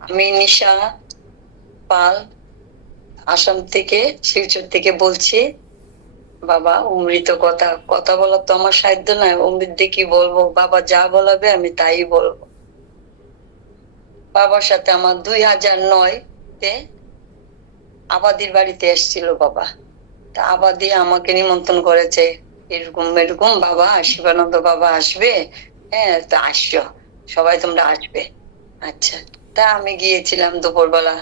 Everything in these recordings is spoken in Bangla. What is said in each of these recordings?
আমি নিশা পাল আসাম থেকে শিলচর থেকে বলছি। বাবা, অমৃত কথা কথা বলার তো আমার সাধ্য নাই। অমৃত দিয়ে কি বলব? বাবা যা বলাবে আমি তাই বলব। বাবার সাথে আমার দুই হাজার নয় তে আবাদির বাড়িতে এসেছিল বাবা। তা আবাদি আমাকে নিমন্ত্রণ করেছে। এরকম এরকম বাবা শিবানন্দ বাবা আসবে। হ্যাঁ তো আসছো সবাই তোমরা আসবে। আচ্ছা। তা আমি গিয়েছিলাম দুপুরবেলা।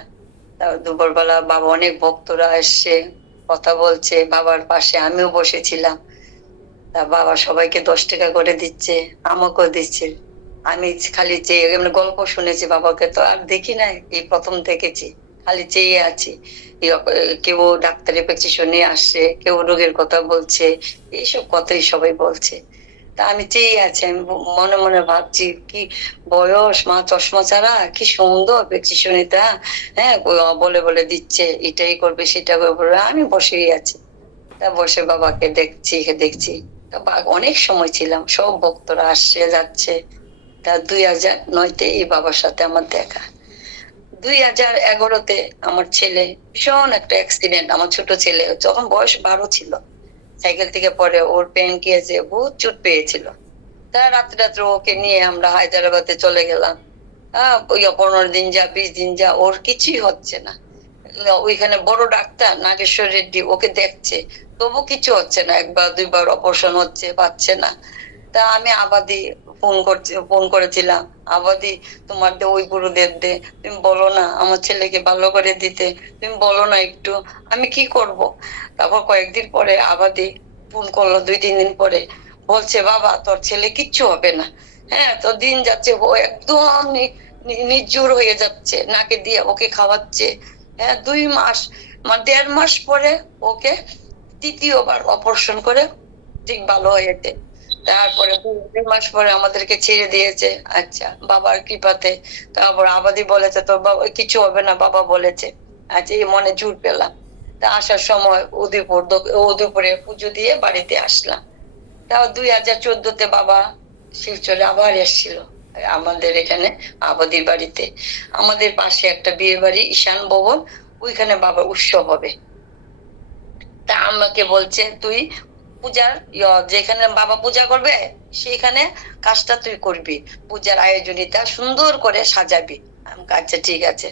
দুপুরবেলা বাবা অনেক ভক্তরা এসছে, কথা বলছে, বাবার পাশে আমিও বসেছিলাম। তা বাবা সবাইকে দশ টাকা করে দিচ্ছে, আমাকেও দিচ্ছে। আমি খালি চেয়ে এমনি গল্প শুনেছি বাবাকে, তো আর দেখি না এই প্রথম দেখেছি, খালি চেয়ে আছি। কেউ ডাক্তারের প্রেসক্রিপশনে আসছে, কেউ রোগের কথা বলছে, এইসব কথাই সবাই বলছে। তা আমি চেয়ে আছি, আমি মনে মনে ভাবছি, কি বয়স, মা চশমা ছাড়া, কি সুন্দর প্রেসক্রিপশনিটা হ্যাঁ বলে বলে দিচ্ছে, এটাই করবে, সেটা করবে আমি বসেই আছি। তা বসে বাবাকে দেখছি দেখছি। তা অনেক সময় ছিলাম, সব ভক্তরা আসছে, যাচ্ছে। তা দুই হাজার নয়তে এই বাবার সাথে আমার দেখা। দুই হাজার এগারোতে আমার ছেলে, ভীষণ একটা অ্যাক্সিডেন্ট আমার ছোট ছেলে, যখন বয়স বারো ছিল। সাইকেল থেকে পরে ওর পেন গিয়েছে বহুত চুট পেয়েছিল। তা রাত্রে রাত্রে ওকে নিয়ে আমরা হায়দ্রাবাদে চলে গেলাম। ওই পনেরো দিন যা, বিশ দিন যা, ওর কিছুই হচ্ছে না। ওইখানে বড় ডাক্তার, নাগেশ্বর রেড্ডি, ওকে দেখছে। তবু কিছু হচ্ছে না, একবার দুইবার অপারেশন হচ্ছে, পাচ্ছে না। তা আমি আবাদি ফোন করছি, ফোন করেছিলাম। আবাদি, তোমার দে ওই গুরুদেব দে। তুমি বলো না, আমার ছেলেকে ভালো করে দিতে। তুমি বলো না একটু, আমি কি করব? তারপর কয়েকদিন পরে আবাদি ফোন করল, দুই, তিন দিন পরে। বলছে, বাবা, তোর ছেলে কিচ্ছু হবে না। হ্যাঁ তো দিন যাচ্ছে, ও একদম নির্জুর হয়ে যাচ্ছে। নাকে দিয়ে ওকে খাওয়াচ্ছে। হ্যাঁ দুই মাস মানে দেড় মাস পরে ওকে তৃতীয়বার অপারেশন করে ঠিক ভালো হয়েছে। তারপরে দুই মাস পরে আমাদেরকে ছেড়ে দিয়েছে। আচ্ছা বাবার কৃপাতে। তারপর আবাদি বলেছে তোর বাবা, কিছু হবে না, বাবা বলেছে। আচ্ছা এই মনে জোর পেলাম। তা আসার সময় উদয়পুর, উদয়পুরে পুজো দিয়ে বাড়িতে আসলাম। তাও দুই হাজার চোদ্দতে বাবা শিলচরে আবার এসেছিল আমাদের এখানে আবাদির বাড়িতে। আমাদের পাশে একটা বিয়ে বাড়ি ঈশান ভবন, ওইখানে বাবার উৎসব হবে। তা আমাকে বলছে, তুই পূজার যেখানে বাবা পূজা করবে, সেইখানে কাজটা তুই করবি। পূজার আয়োজনীটা সুন্দর করে সাজাবি। আচ্ছা ঠিক আছে।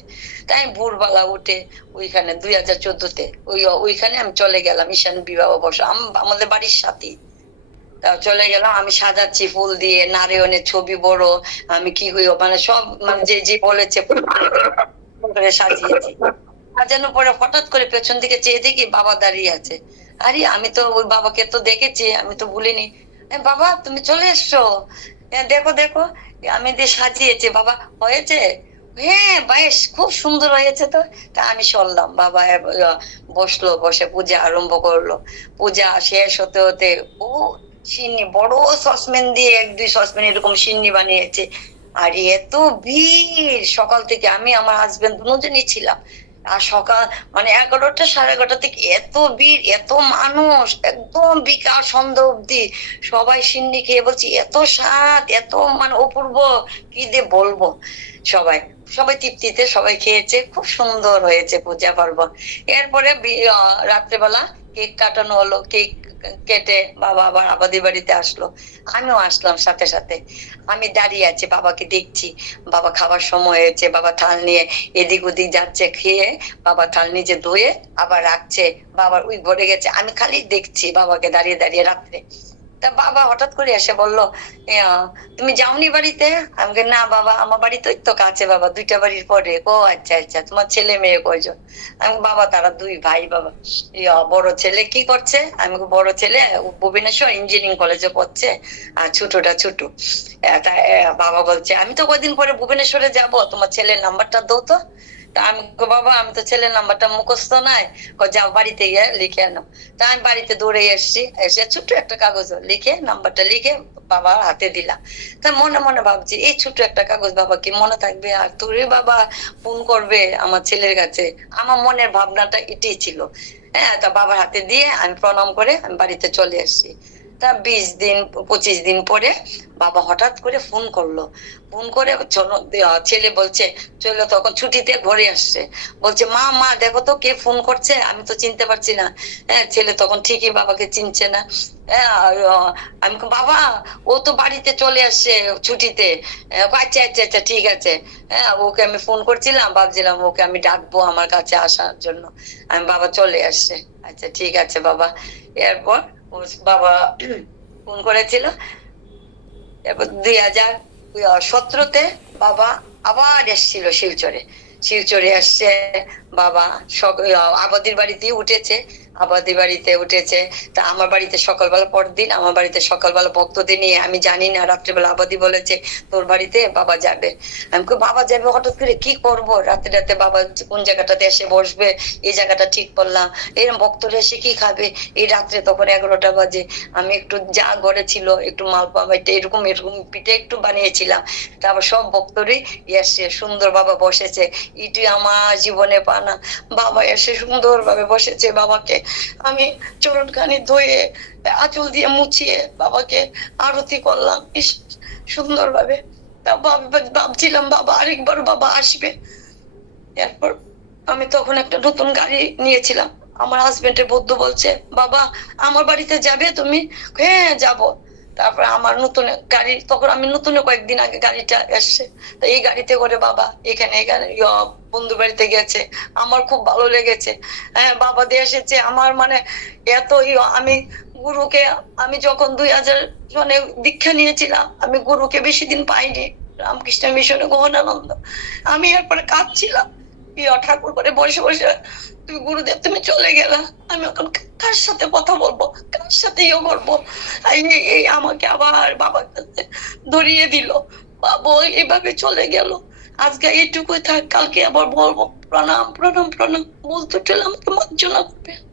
তাই ভোরবেলা উঠে ওইখানে দুই হাজার চোদ্দতে, ওই, ওইখানে আমি চলে গেলাম, ঈশান বিবাহ বর্ষ আমাদের বাড়ির সাথেই। তা চলে গেলাম, আমি সাজাচ্ছি ফুল দিয়ে, নারায়ণের ছবি বড়, আমি কি হই মানে সব মানে যে যে বলেছে সাজিয়েছি। সাজানোর পরে হঠাৎ করে পেছন দিকে চেয়ে দেখি বাবা দাঁড়িয়ে আছে। আরে আমি তো ওই বাবাকে তো দেখেছি, আমি তো ভুলিনি। বাবা, তুমি চলে এসছো। দেখো দেখো, আমি দিয়ে সাজিয়েছি, বাবা, হয়েছে? হ্যাঁ বেশ, খুব সুন্দর হয়েছে তো। তা আমি শুনলাম, বাবা বসল, বসে পূজা আরম্ভ করল। পূজা শেষ হতে হতে, ও সিন্নি, বড় সসপ্যান দিয়ে এক, দুই সসপ্যান এরকম সিন্নি বানিয়েছে। আর এত ভিড়! সকাল থেকে আমি, আমার হাজবেন্ড দুজনই ছিলাম। আর সকাল মানে এগারোটা সাড়ে এগারোটা থেকে এত ভিড়, এত মানুষ, একদম বিকাল সন্ধ্যা অব্দি সবাই সিন্নি খেয়ে বলছি, এত স্বাদ, এত মানে অপূর্ব, কি দিয়ে বলব? সবাই সবাই তৃপ্তিতে সবাই খেয়েছে, খুব সুন্দর হয়েছে পূজা পার্বণ। এরপরে রাত্রেবেলা কেক কাটানো হলো, কেক কেটে বাবা আবার আবাদি বাড়িতে আসলো। আমিও আসলাম সাথে সাথে। আমি দাঁড়িয়ে আছি, বাবাকে দেখছি। বাবা খাবার সময় হয়েছে, বাবা থাল নিয়ে এদিক ওদিক যাচ্ছে, খেয়ে বাবা থাল নিজে ধুয়ে আবার রাখছে। বাবার ওই ভরে গেছে, আমি খালি দেখছি বাবাকে দাঁড়িয়ে দাঁড়িয়ে রাত্রে। তা বাবা হঠাৎ করে এসে বলল "এ, তুমি যাওনি বাড়িতে? আমি বলি, না বাবা আমার বাড়ি তো তো কাছে বাবা দুইটা বাড়ির পরে। ও আচ্ছা আচ্ছা তোমার ছেলে মেয়ে কয়জন? আমি বাবা তারা দুই ভাই বাবা। ইয়া, বড় ছেলে কি করছে? আমি বড় ছেলে ভুবনেশ্বর ইঞ্জিনিয়ারিং কলেজে পড়ছে আর ছোটটা ছোট। বাবা বলছে আমি তো কয়দিন পরে ভুবনেশ্বরে যাব তোমার ছেলের নাম্বারটা দাও তা। আমি বাবা, আমি তো ছেলের নাম্বারটা মুখস্থ নাই। যাও বাড়িতে গিয়ে লিখে আনো। তা আমি বাড়িতে দৌড়ে এসেছি, এসে ছোট্ট একটা কাগজ লিখে, নাম্বারটা লিখে বাবার হাতে দিলাম। তা মনে মনে ভাবছি, এই ছোট্ট একটা কাগজ বাবা কি মনে থাকবে? আর তোরে বাবা ফোন করবে আমার ছেলের কাছে। আমার মনের ভাবনাটা এটাই ছিল। হ্যাঁ তা বাবার হাতে দিয়ে আমি প্রণাম করে আমি বাড়িতে চলে এসেছি তা বিশ দিন পঁচিশ দিন পরে বাবা হঠাৎ করে ফোন করল। ফোন করে ছেলে বলছে চলো তখন ছুটিতে ঘরে আসছে। বলছে মা মা দেখো তো কে ফোন করছে আমি তো চিনতে পারছি না। হ্যাঁ ছেলে তখন ঠিকই বাবাকে চিনছে না। হ্যাঁ, আমি বাবা ও তো বাড়িতে চলে আসছে ছুটিতে। আহ, আচ্ছা আচ্ছা আচ্ছা ঠিক আছে। হ্যাঁ ওকে আমি ফোন করছিলাম ভাবছিলাম ওকে আমি ডাকবো আমার কাছে আসার জন্য। আমি বাবা চলে আসছে। আচ্ছা ঠিক আছে বাবা। এরপর বাবা ফোন করেছিল। তারপর দুই হাজার সতেরোতে বাবা আবার এসছিল শিলচরে। শিলচরে এসছে বাবা সব আবাদির বাড়িতে উঠেছে। আবাদির বাড়িতে উঠেছে। তা আমার বাড়িতে সকালবেলা পরদিন, আমার বাড়িতে সকালবেলা ভক্তদের নিয়ে, আমি জানি না, রাত্রেবেলা আবাদি বলেছে, তোর বাড়িতে বাবা যাবে। আমি বাবা যাবে হঠাৎ করে কি করব? রাতে রাতে বাবা কোন জায়গাটাতে এসে বসবে? এই জায়গাটা ঠিক করলাম। এরকম ভক্তরা এসে কি খাবে? এই রাত্রে তখন এগারোটা বাজে। আমি একটু যা ঘরে ছিল, একটু মালপা বাইটে এরকম এরকম পিঠে একটু বানিয়েছিলাম। তারপর সব ভক্তরই এসে সুন্দর বাবা বসেছে। ইটি আমার জীবনে পানা। বাবা এসে সুন্দর ভাবে বসেছে বাবাকে। আমি চরণ খানি ধুয়ে, আঁচল দিয়ে মুছিয়ে বাবাকে আরতি করলাম। ইস সুন্দর ভাবে তা ভাব- ভাবছিলাম বাবা আরেকবার বাবা আসবে। এরপর আমি তখন একটা নতুন গাড়ি নিয়েছিলাম। আমার হাজবেন্ডের বৌদ্ধ বলছে, বাবা, আমার বাড়িতে যাবে তুমি? হ্যাঁ যাব। তারপর আমার নতুন গাড়ি, তখন আমি নতুন কয়েকদিন আগে গাড়িটা এসছে। তো এই গাড়িতে করে বাবা এখানে এখানে বন্ধু বাড়িতে গেছে। আমার খুব ভালো লেগেছে। হ্যাঁ বাবা দিয়ে এসেছে। আমার মানে এত আমি গুরুকে, আমি যখন দুই হাজার মানে দীক্ষা নিয়েছিলাম, আমি গুরুকে বেশি দিন পাইনি। রামকৃষ্ণ মিশনে গহনানন্দ আমি এরপরে কাঁদছিলাম। ইয়া ঠাকুর করে বসে বসে তুমি গুরুদেব, তুমি চলে গেলা। আমি এখন কার সাথে কথা বলব? কার সাথে ইয়ে করব? এই আমাকে আবার বাবার কাছে ধরিয়ে দিল। বাবা এভাবে চলে গেল। আজকে এইটুকুই থাক, কালকে আবার বলব, প্রণাম প্রণাম প্রণাম। বলতে আমাকে মার্জনা জন্য